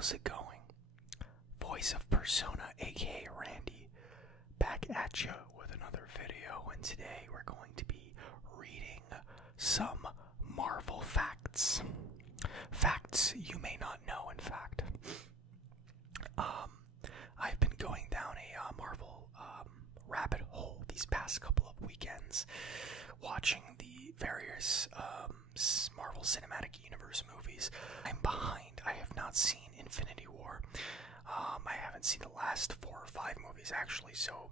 how's it going? Voice of Persona, aka Randy, back at you with another video, and today we're going to be reading some Marvel facts. Facts you may not know, in fact. I've been going down a Marvel rabbit hole these past couple of weekends, watching the various Marvel Cinematic Universe movies. I'm behind. I have not seen Infinity War. I haven't seen the last 4 or 5 movies, actually, so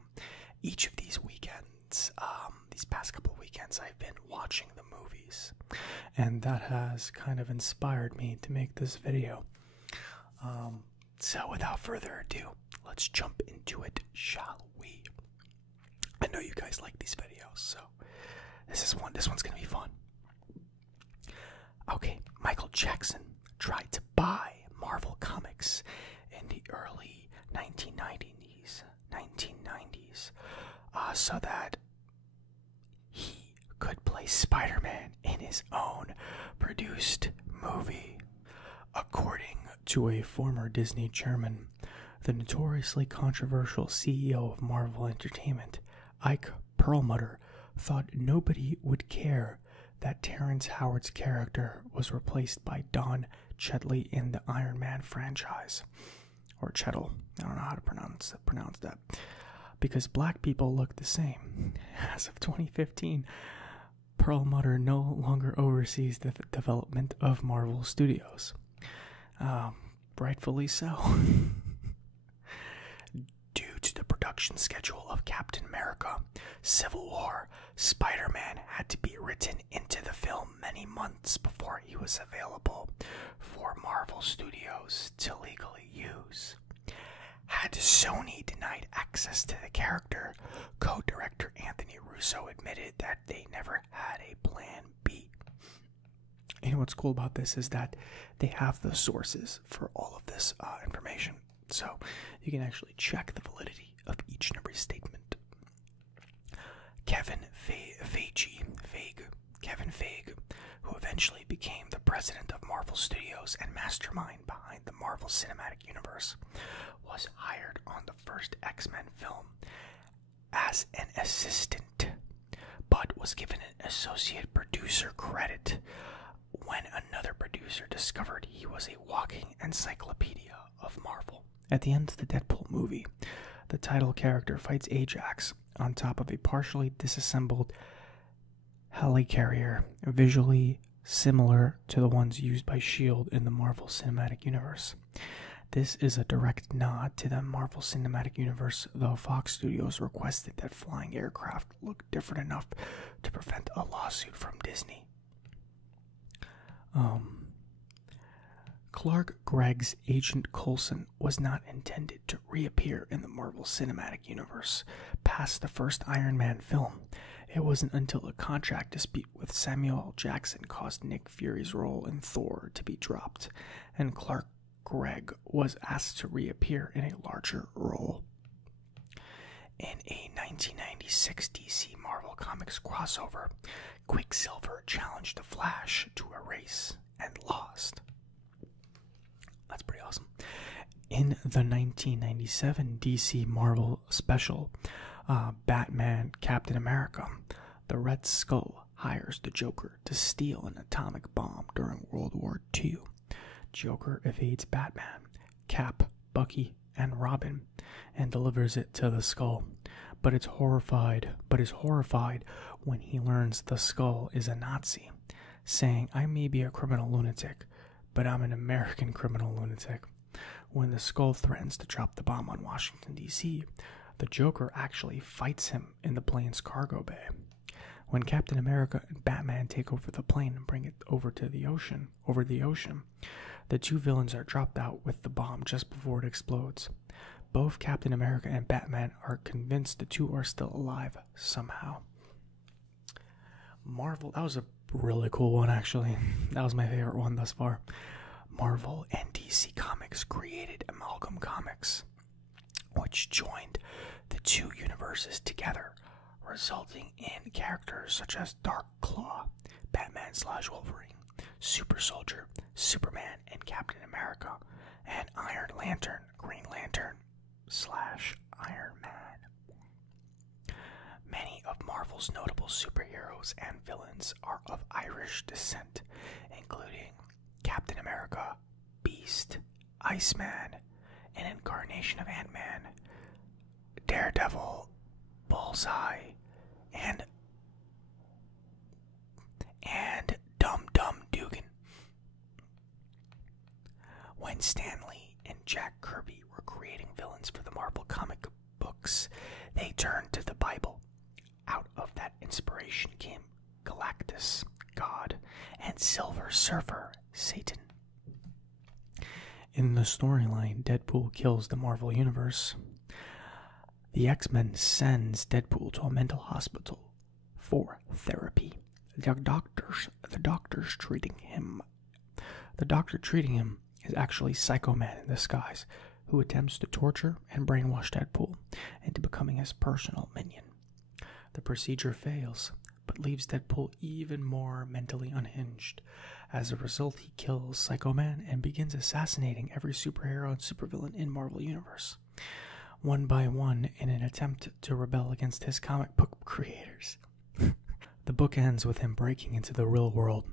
each of these weekends, these past couple of weekends, I've been watching the movies, and that has kind of inspired me to make this video. So without further ado, let's jump into it, shall we? I know you guys like these videos, so this one's gonna be fun. Okay, Michael Jackson tried to buy Marvel Comics in the early 1990s, so that he could play Spider-Man in his own produced movie. According to a former Disney chairman, the notoriously controversial CEO of Marvel Entertainment, Ike Perlmutter, thought nobody would care that Terrence Howard's character was replaced by Don Cheadle in the Iron Man franchise. Or Cheadle, I don't know how to pronounce that. Because black people look the same. As of 2015, Perlmutter no longer oversees the development of Marvel Studios. Rightfully so. Due to the production schedule of Captain America: Civil War, Spider-Man had to be written into the film many months before he was available for Marvel Studios to legally use. Had Sony denied access to the character, co-director Anthony Russo admitted that they never had a plan B. You know what's cool about this is that they have the sources for all of this information, so you can actually check the validity of each and every statement. Kevin Feige, who eventually became the president of Marvel Studios and mastermind behind the Marvel Cinematic Universe, was hired on the first X-Men film as an assistant, but was given an associate producer credit when another producer discovered he was a walking encyclopedia of Marvel. At the end of the Deadpool movie, the title character fights Ajax on top of a partially disassembled helicarrier, visually similar to the ones used by S.H.I.E.L.D. in the Marvel Cinematic Universe. This is a direct nod to the Marvel Cinematic Universe, though Fox Studios requested that flying aircraft look different enough to prevent a lawsuit from Disney. Clark Gregg's Agent Coulson was not intended to reappear in the Marvel Cinematic Universe past the first Iron Man film. It wasn't until a contract dispute with Samuel L. Jackson caused Nick Fury's role in Thor to be dropped, and Clark Gregg was asked to reappear in a larger role. In a 1996 DC Marvel Comics crossover, Quicksilver challenged the Flash to a race and lost. That's pretty awesome. In the 1997 DC Marvel special, Batman Captain America, the Red Skull hires the Joker to steal an atomic bomb during World War II. Joker evades Batman, Cap, Bucky, and Robin, and delivers it to the Skull. But is horrified when he learns the Skull is a Nazi, saying, "I may be a criminal lunatic, but I'm an American criminal lunatic." When the Skull threatens to drop the bomb on Washington, D.C., the Joker actually fights him in the plane's cargo bay. When Captain America and Batman take over the plane and bring it over the ocean, the two villains are dropped out with the bomb just before it explodes. Both Captain America and Batman are convinced the two are still alive somehow. Marvel, that was a really cool one, actually. That was my favorite one thus far. Marvel and DC Comics created Amalgam Comics, which joined the two universes together, resulting in characters such as Dark Claw, Batman/Wolverine, Super Soldier, Superman, and Captain America and Iron Lantern, Green Lantern / Iron Man. Many of Marvel's notable superheroes and villains are of Irish descent, including Captain America, Beast, Iceman, an incarnation of Ant-Man, Daredevil, Bullseye, and Dum Dum Dugan. When Stan Lee and Jack Kirby were creating villains for the Marvel comic books, they turned to the Bible. Out of that inspiration came Galactus, God, and Silver Surfer, Satan. In the storyline, Deadpool kills the Marvel Universe. The X-Men sends Deadpool to a mental hospital for therapy. The doctor treating him is actually Psycho Man in disguise, who attempts to torture and brainwash Deadpool into becoming his personal minion. The procedure fails, but leaves Deadpool even more mentally unhinged. As a result, he kills Psycho Man and begins assassinating every superhero and supervillain in Marvel Universe, one by one, in an attempt to rebel against his comic book creators. The book ends with him breaking into the real world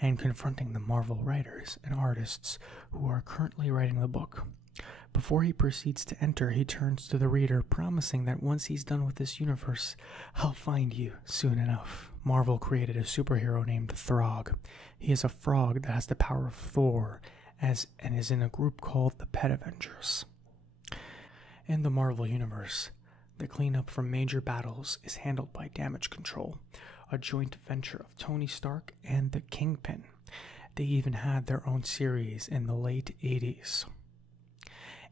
and confronting the Marvel writers and artists who are currently writing the book. Before he proceeds to enter, he turns to the reader, promising that once he's done with this universe, I'll find you soon enough. Marvel created a superhero named Throg. He is a frog that has the power of Thor, and is in a group called the Pet Avengers. In the Marvel Universe, the cleanup from major battles is handled by Damage Control, a joint venture of Tony Stark and the Kingpin. They even had their own series in the late 80s.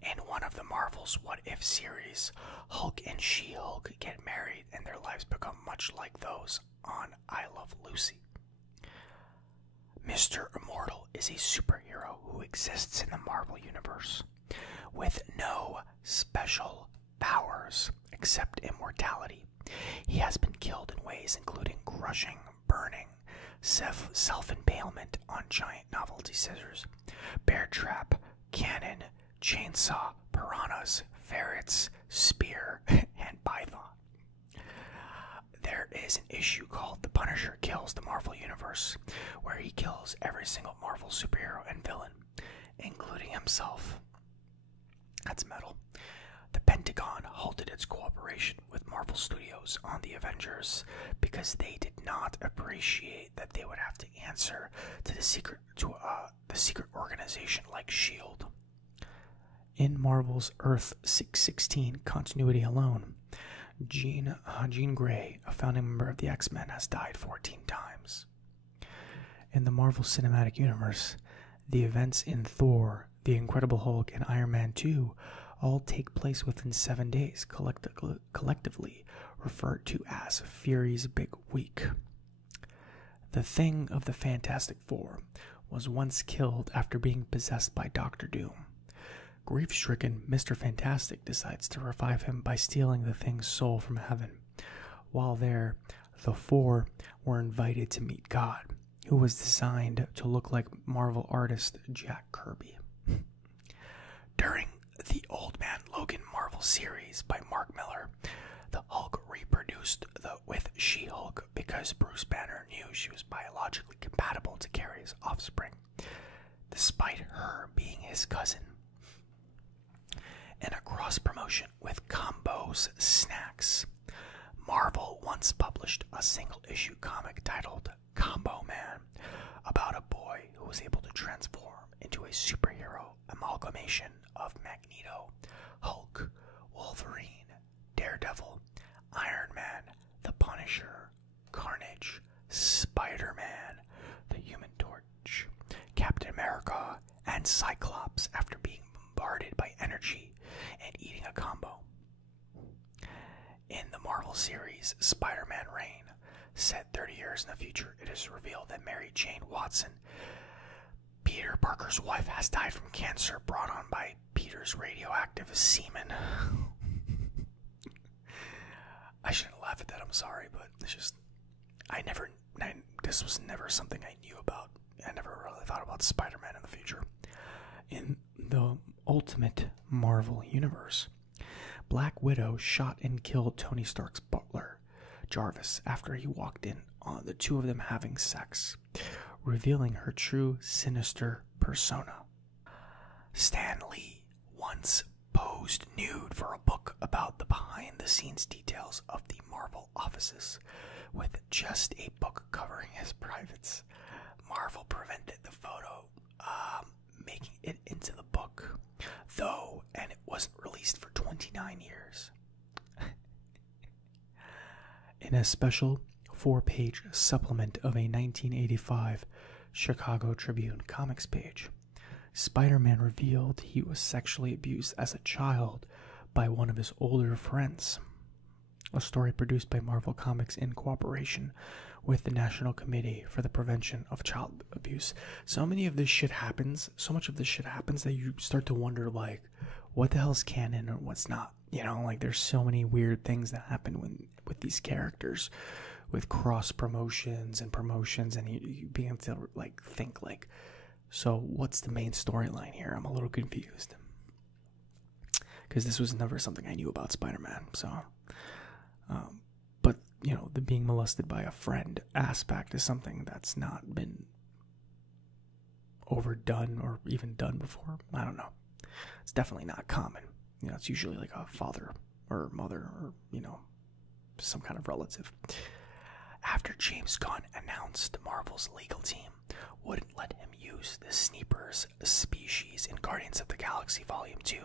In one of the Marvel's What If series, Hulk and She-Hulk get married and their lives become much like those on I Love Lucy. Mr. Immortal is a superhero who exists in the Marvel Universe with no special powers except immortality. He has been killed in ways including crushing, burning, self-impalement on giant novelty scissors, bear trap, cannon, chainsaw, piranhas, ferrets, spear, and python. There is an issue called The Punisher Kills the Marvel Universe, where he kills every single Marvel superhero and villain, including himself. That's metal. The Pentagon halted its cooperation with Marvel Studios on the Avengers because they did not appreciate that they would have to answer to the secret organization like S.H.I.E.L.D. In Marvel's Earth 616 continuity alone, Jean Grey, a founding member of the X-Men, has died 14 times. In the Marvel Cinematic Universe, the events in Thor, The Incredible Hulk, and Iron Man 2 all take place within 7 days, collectively referred to as Fury's Big Week. The Thing of the Fantastic Four was once killed after being possessed by Doctor Doom. Grief-stricken Mr. Fantastic decides to revive him by stealing the Thing's soul from heaven. While there, the four were invited to meet God, who was designed to look like Marvel artist Jack Kirby. During the Old Man Logan Marvel series by Mark Miller, the Hulk reproduced with She-Hulk because Bruce Banner knew she was biologically compatible to carry his offspring, despite her being his cousin. In a cross-promotion with Combo's Snacks, Marvel once published a single-issue comic titled Combo Man about a boy who was able to transform into a superhero amalgamation of Magneto, Hulk, Wolverine, Daredevil, Iron Man, the Punisher, Carnage, Spider-Man, the Human Torch, Captain America, and Cyclops after being bombarded by energy and eating a combo. In the Marvel series Spider-Man Reign, set 30 years in the future, it is revealed that Mary Jane Watson, Peter Parker's wife, has died from cancer brought on by Peter's radioactive semen. I shouldn't laugh at that, I'm sorry, but it's just, this was never something I knew about. I never really thought about Spider-Man in the future. Ultimate Marvel Universe. Black Widow shot and killed Tony Stark's butler, Jarvis, after he walked in on the two of them having sex, revealing her true sinister persona. Stan Lee once posed nude for a book about the behind-the-scenes details of the Marvel offices, with just a book covering his privates. Marvel prevented the photo making it into the book, though, and it wasn't released for 29 years. In a special 4-page supplement of a 1985 Chicago Tribune comics page, Spider-Man revealed he was sexually abused as a child by one of his older friends. A story produced by Marvel Comics in cooperation with the National Committee for the Prevention of Child Abuse. So much of this shit happens that you start to wonder, like, what the hell's canon and what's not? You know, like, there's so many weird things that happen with these characters, with cross promotions, and you being able to, like, think, like, so what's the main storyline here? I'm a little confused, because this was never something I knew about Spider-Man. So, but, you know, the being molested by a friend aspect is something that's not been overdone or even done before. I don't know. It's definitely not common. You know, it's usually like a father or mother or, you know, some kind of relative. After James Gunn announced Marvel's legal team wouldn't let him use the Sneakers species in Guardians of the Galaxy Volume 2,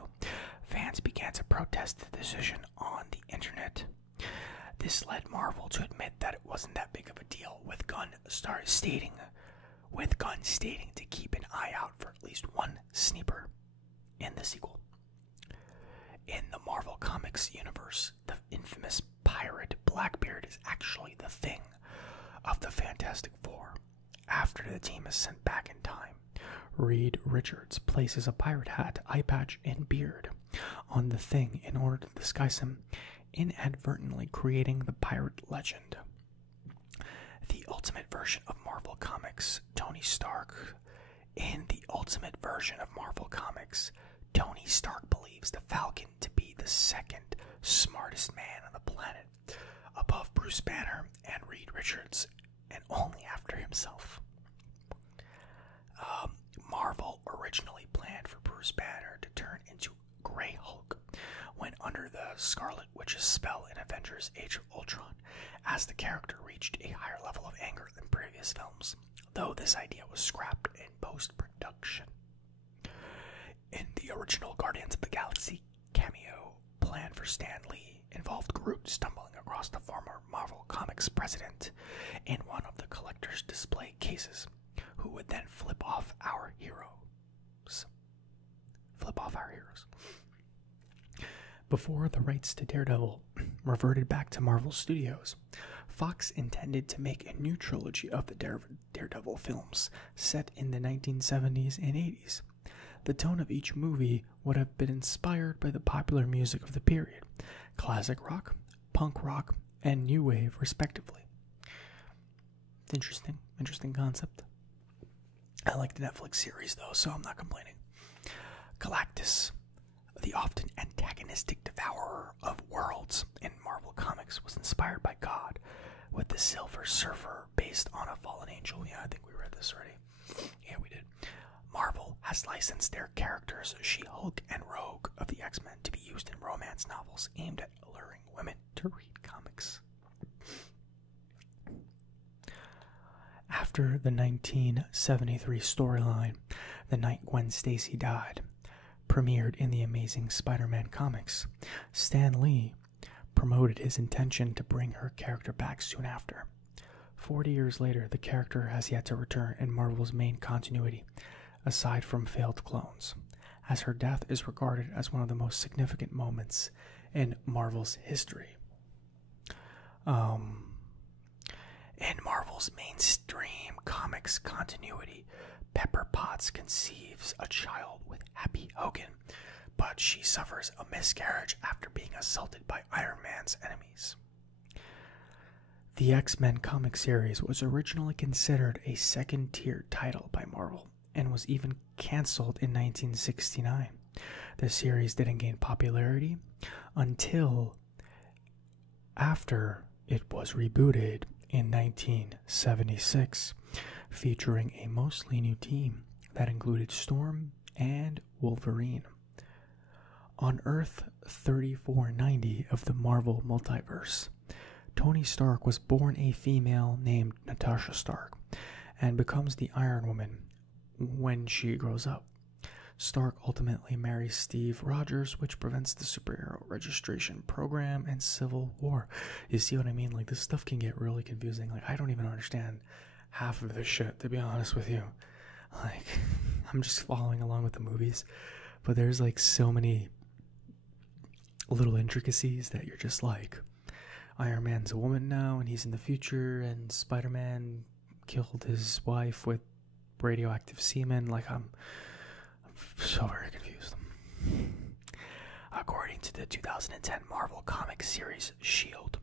fans began to protest the decision on the internet. This led Marvel to admit that it wasn't that big of a deal, with Gunn stating to keep an eye out for at least one Sneaker in the sequel. In the Marvel Comics universe, the infamous pirate Blackbeard is actually the Thing of the Fantastic Four. After the team is sent back in time, Reed Richards places a pirate hat, eye patch, and beard on the Thing in order to disguise him, inadvertently creating the pirate legend. The Ultimate version of Marvel Comics, Tony Stark. In the Ultimate version of Marvel Comics, Tony Stark believes the Falcon to be the second smartest man on the planet, above Bruce Banner and Reed Richards, and only after himself. Marvel originally planned for Bruce Banner to turn into Grey Hulk when under the Scarlet Witch's spell in Avengers Age of Ultron, as the character reached a higher level of anger than previous films, though this idea was scrapped in post-production. In the original Guardians of the Galaxy cameo plan for Stan Lee involved Groot stumbling across the former Marvel Comics president in one of the collector's display cases, who would then flip off our heroes. Before the rights to Daredevil reverted back to Marvel Studios, Fox intended to make a new trilogy of the Daredevil films set in the 1970s and 80s. The tone of each movie would have been inspired by the popular music of the period, classic rock, punk rock, and new wave, respectively. Interesting concept. I like the Netflix series, though, so I'm not complaining. Galactus, the often antagonistic devourer of worlds in Marvel Comics, was inspired by God, with the Silver Surfer based on a fallen angel. Yeah, I think we read this already. Yeah, we did. Marvel has licensed their characters, She-Hulk and Rogue of the X-Men, to be used in romance novels aimed at alluring women to read comics. After the 1973 storyline, The Night Gwen Stacy Died, premiered in the Amazing Spider-Man comics, Stan Lee promoted his intention to bring her character back soon after. 40 years later, the character has yet to return in Marvel's main continuity, aside from failed clones, as her death is regarded as one of the most significant moments in Marvel's history. In Marvel's mainstream comics continuity, Pepper Potts conceives a child with Happy Hogan, but she suffers a miscarriage after being assaulted by Iron Man's enemies. The X-Men comic series was originally considered a second-tier title by Marvel and was even canceled in 1969. The series didn't gain popularity until after it was rebooted in 1976, featuring a mostly new team that included Storm and Wolverine. On Earth 3490 of the Marvel Multiverse, Tony Stark was born a female named Natasha Stark and becomes the Iron Woman when she grows up. Stark ultimately marries Steve Rogers, which prevents the superhero registration program and civil war. You see what I mean? Like, this stuff can get really confusing. Like, I don't even understand half of this shit, to be honest with you. Like, I'm just following along with the movies, but there's like so many little intricacies that you're just like, Iron Man's a woman now and he's in the future, and Spider-Man killed his wife with radioactive semen. Like, I'm so very confused. According to the 2010 Marvel Comics series S.H.I.E.L.D.,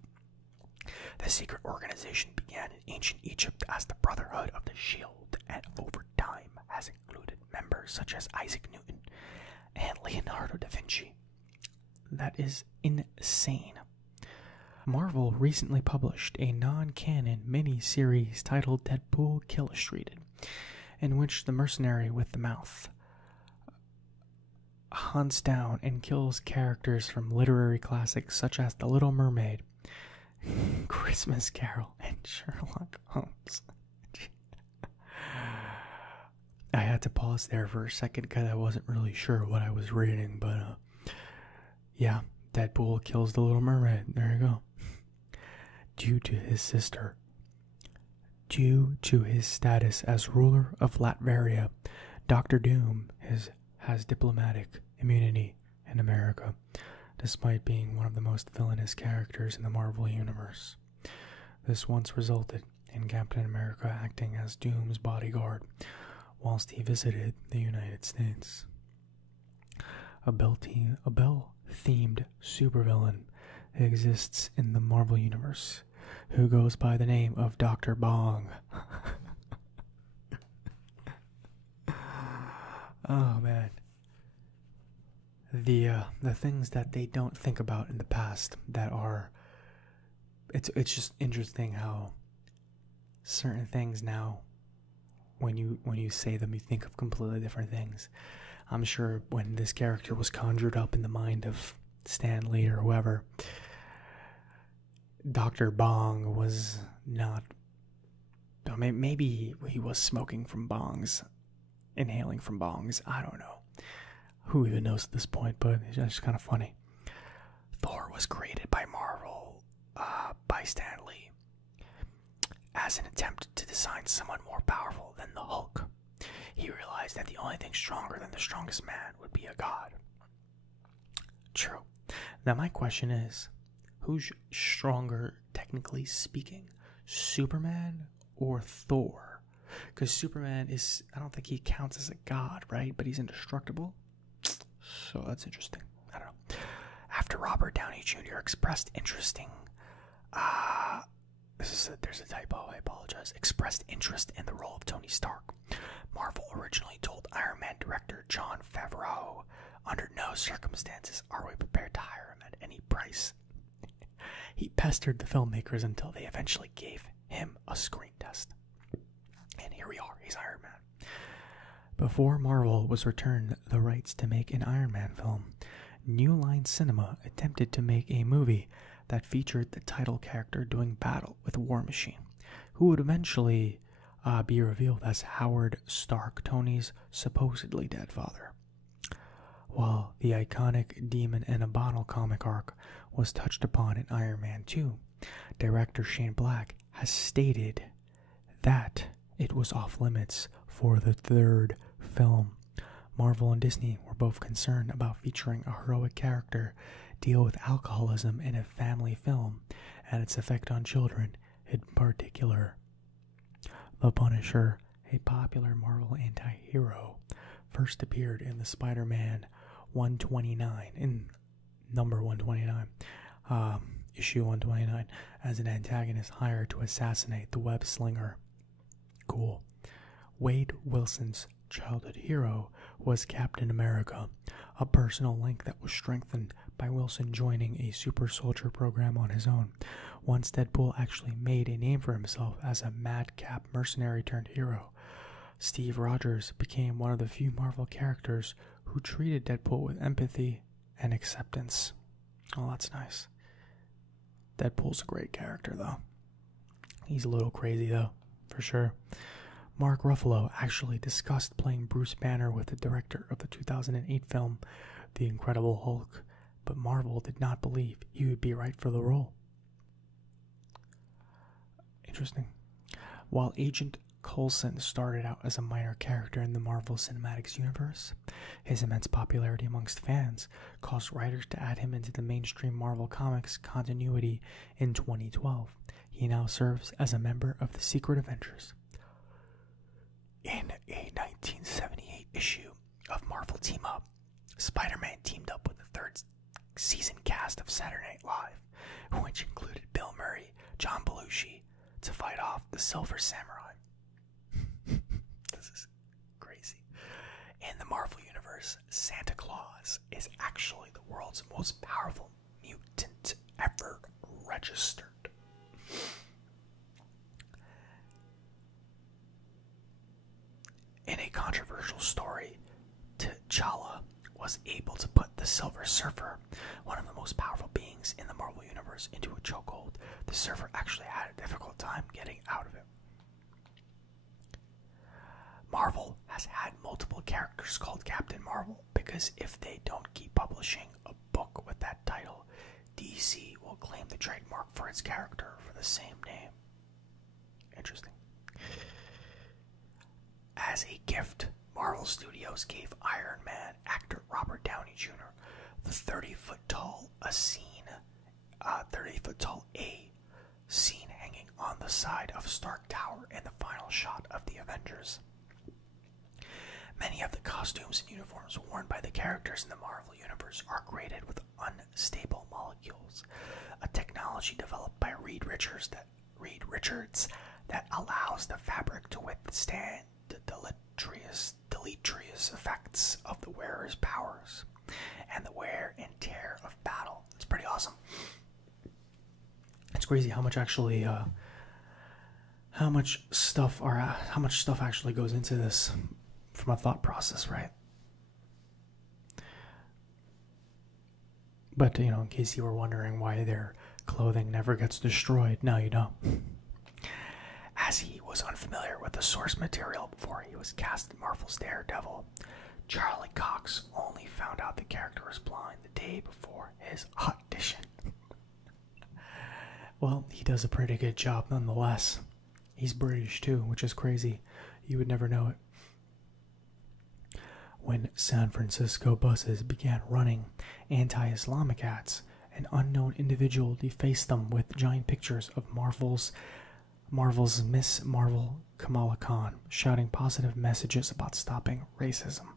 the secret organization began in ancient Egypt as the Brotherhood of the Shield, and over time has included members such as Isaac Newton and Leonardo da Vinci. That is insane. Marvel recently published a non-canon mini-series titled Deadpool Killustrated, in which the mercenary with the mouth hunts down and kills characters from literary classics such as The Little Mermaid, Christmas Carol, and Sherlock Holmes. I had to pause there for a second because I wasn't really sure what I was reading, but yeah, Deadpool kills the Little Mermaid. There you go. Due to his status as ruler of Latveria, Dr. Doom has diplomatic immunity in America, despite being one of the most villainous characters in the Marvel Universe. This once resulted in Captain America acting as Doom's bodyguard whilst he visited the United States. A Bell-themed supervillain exists in the Marvel Universe who goes by the name of Dr. Bong. Oh man. The things that they don't think about in the past that are, it's just interesting how certain things now, when you say them, you think of completely different things. I'm sure when this character was conjured up in the mind of Stan Lee or whoever, Dr. Bong was not, maybe he was smoking from bongs, inhaling from bongs, I don't know. Who even knows at this point, but it's just kind of funny. Thor was created by Marvel, by Stan Lee, as an attempt to design someone more powerful than the Hulk. He realized that the only thing stronger than the strongest man would be a god. True. Now my question is, who's stronger, technically speaking, Superman or Thor? Because Superman is, I don't think he counts as a god, right? But he's indestructible. So that's interesting. I don't know. After Robert Downey Jr. expressed there's a typo, I apologize. Expressed interest in the role of Tony Stark, Marvel originally told Iron Man director Jon Favreau, "Under no circumstances are we prepared to hire him at any price." He pestered the filmmakers until they eventually gave him a screen test. And here we are, he's Iron Man. Before Marvel was returned the rights to make an Iron Man film, New Line Cinema attempted to make a movie that featured the title character doing battle with War Machine, who would eventually be revealed as Howard Stark, Tony's supposedly dead father. While the iconic Demon in a Bottle comic arc was touched upon in Iron Man 2, director Shane Black has stated that it was off limits for the third film. Marvel and Disney were both concerned about featuring a heroic character deal with alcoholism in a family film and its effect on children in particular. The Punisher, a popular Marvel anti-hero, first appeared in the Spider-Man 129, in number 129, issue 129, as an antagonist hired to assassinate the web slinger. Cool. Wade Wilson's childhood hero was Captain America, a personal link that was strengthened by Wilson joining a super soldier program on his own. Once Deadpool actually made a name for himself as a madcap mercenary turned hero, Steve Rogers became one of the few Marvel characters who treated Deadpool with empathy and acceptance. Oh, that's nice. Deadpool's a great character, though. He's a little crazy, though, for sure. Mark Ruffalo actually discussed playing Bruce Banner with the director of the 2008 film The Incredible Hulk, but Marvel did not believe he would be right for the role. Interesting. While Agent Coulson started out as a minor character in the Marvel Cinematic Universe, his immense popularity amongst fans caused writers to add him into the mainstream Marvel Comics continuity in 2012. He now serves as a member of the Secret Avengers. In a 1978 issue of Marvel Team Up, Spider-Man teamed up with the third season cast of Saturday Night Live, which included Bill Murray, John Belushi, to fight off the Silver Samurai. This is crazy. In the Marvel Universe, Santa Claus is actually the world's most powerful mutant ever registered. In a controversial story, T'Challa was able to put the Silver Surfer, one of the most powerful beings in the Marvel Universe, into a chokehold. The Surfer actually had a difficult time getting out of it. Marvel has had multiple characters called Captain Marvel because if they don't keep publishing a book with that title, DC will claim the trademark for its character for the same name. Interesting. As a gift, Marvel Studios gave Iron Man actor Robert Downey Jr. the 30-foot tall A scene hanging on the side of Stark Tower in the final shot of the Avengers. Many of the costumes and uniforms worn by the characters in the Marvel Universe are created with unstable molecules, a technology developed by Reed Richards that allows the fabric to withstand the deleterious effects of the wearer's powers and the wear and tear of battle. It's pretty awesome. It's crazy how much stuff actually goes into this from a thought process, right? But, in case you were wondering why their clothing never gets destroyed, now you know. As he was unfamiliar with the source material before he was cast in Marvel's Daredevil, Charlie Cox only found out the character was blind the day before his audition. Well, he does a pretty good job nonetheless. He's British too, which is crazy. You would never know it. When San Francisco buses began running anti-Islamic ads, an unknown individual defaced them with giant pictures of Marvel's Miss Marvel Kamala Khan, shouting positive messages about stopping racism.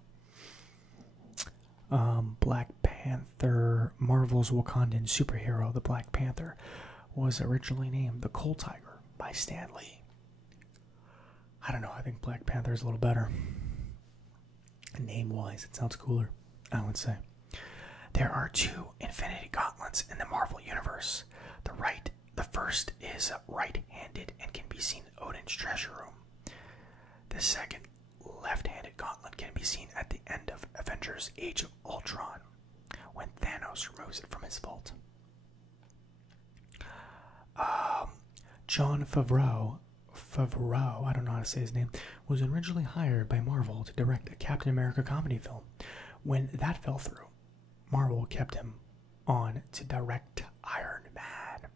Black Panther, Marvel's Wakandan superhero, the Black Panther, was originally named the Coal Tiger by Stan Lee. I don't know, I think Black Panther is a little better. Name-wise, it sounds cooler, I would say. There are two Infinity Gauntlets in the Marvel Universe. The first is right-handed and can be seen in Odin's treasure room. The second, left-handed gauntlet can be seen at the end of Avengers Age of Ultron, when Thanos removes it from his vault. Jon Favreau, I don't know how to say his name, was originally hired by Marvel to direct a Captain America comedy film. When that fell through, Marvel kept him on to direct Iron Man.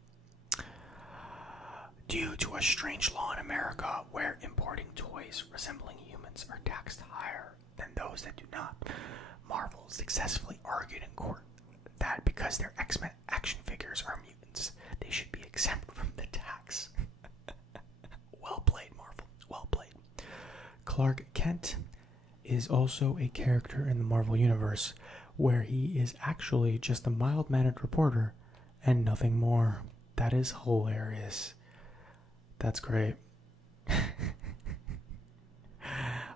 Due to a strange law in America where importing toys resembling humans are taxed higher than those that do not, Marvel successfully argued in court that because their X-Men action figures are mutants, they should be exempt from the tax. Well played, Marvel. Well played. Clark Kent is also a character in the Marvel Universe, where he is actually just a mild-mannered reporter and nothing more. That is hilarious. That's great.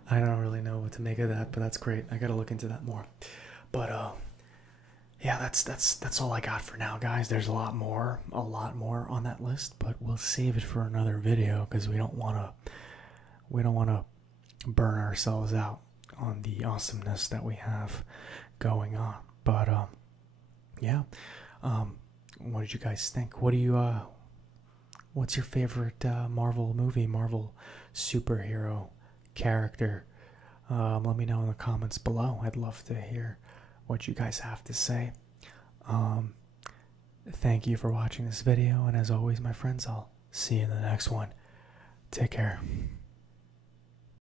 I don't really know what to make of that, but that's great. I gotta look into that more. But yeah, that's all I got for now, guys. There's a lot more on that list, but we'll save it for another video because we don't wanna burn ourselves out on the awesomeness that we have going on. But yeah, what did you guys think? What's your favorite Marvel movie, Marvel superhero character? Let me know in the comments below. I'd love to hear what you guys have to say. Thank you for watching this video, and as always, my friends, I'll see you in the next one. Take care.